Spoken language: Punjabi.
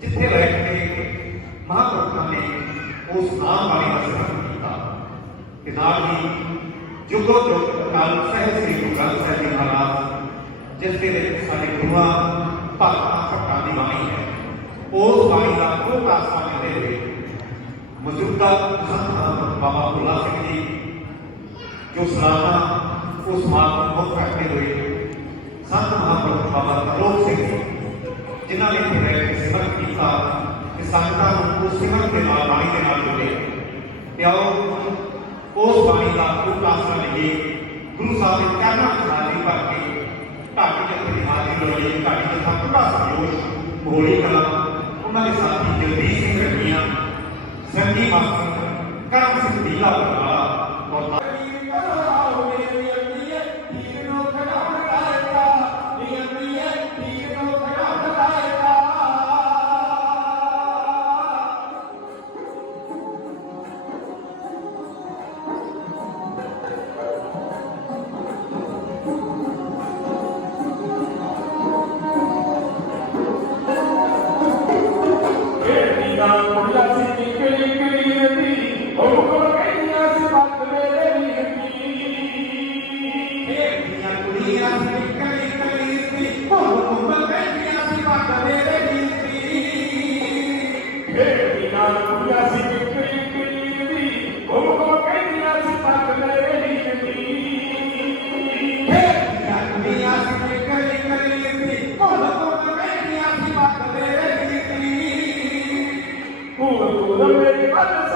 ਜਿੱਥੇ ਬੈਠ ਕੇ ਮਹਾਂਪੁਰਖਾਂ ਨੇ ਉਸ ਨਾਮ ਬਾਰੇ ਅਸਰ ਕੀਤਾ। ਕਿਤਾਬ ਦੀ ਜੁਗੋ ਜੁਗ ਕਾਲ ਸਹਿ ਸ੍ਰੀ ਗੁਰੂ ਗ੍ਰੰਥ ਸਾਹਿਬ ਜੀ ਮਹਾਰਾਜ, ਜਿਸ ਦੇ ਵਿੱਚ ਸਾਡੇ ਗੁਰੂਆਂ, ਭਗਤਾਂ ਭਗਤਾਂ ਦੀ ਬਾਣੀ ਹੈ। ਉਸ ਬਾਣੀ ਦਾ ਕੋਟਾ ਸਮਝਦੇ ਹੋਏ ਮੌਜੂਦਾ ਬਾਬਾ ਬੁੱਲਾ ਸਿੰਘ ਜੀ, ਜੋ ਸਲਾਮਾ ਉਸ ਮਾਤ ਨੂੰ ਮੁੱਖ ਰੱਖਦੇ ਹੋਏ ਸੰਤ ਮਹਾਂਪੁਰਖ ਬਾਬਾ ਤਰਲੋਕ ਸਿੰਘ ਜੀ, ਜਿਨ੍ਹਾਂ ਨੇ ਇਹ ਸਿਮਰਨ ਸਾਥ ਕਿ ਸੰਗਤਾਂ ਨੂੰ ਸਿਮਰਨ ਦੇ ਨਾਲ, ਬਾਣੀ ਦੇ ਨਾਲ ਜੋੜੇ। ਤੇ ਆਓ ਉਸ ਬਾਣੀ ਦਾ ਉਪਾਸਨਾ ਲਈਏ ਗੁਰੂ ਸਾਹਿਬ ਦੇ ਕਹਿਣਾ ਖਾਲੀ ਭਰ ਕੇ ਭਾਗ ਜੱਥੇ ਦੀ ਹਾਜ਼ਰੀ ਲਈਏ ਭਾਗ ਜੱਥਾ ਪੂਰਾ ਸਹਿਯੋਗ ਹੋਲੀ ਕਲਾ। ਉਹਨਾਂ ਦੇ ਸਾਥੀ ਜਗਦੀਸ਼ ਸਿੰਘ ਰਣੀਆਂ ਸੰਗੀ ਮਾਸਟਰ, ਕਰਮ ਸਿੰਘ ਢੀਲਾ ਵਾਲਾ ਔਰ brothers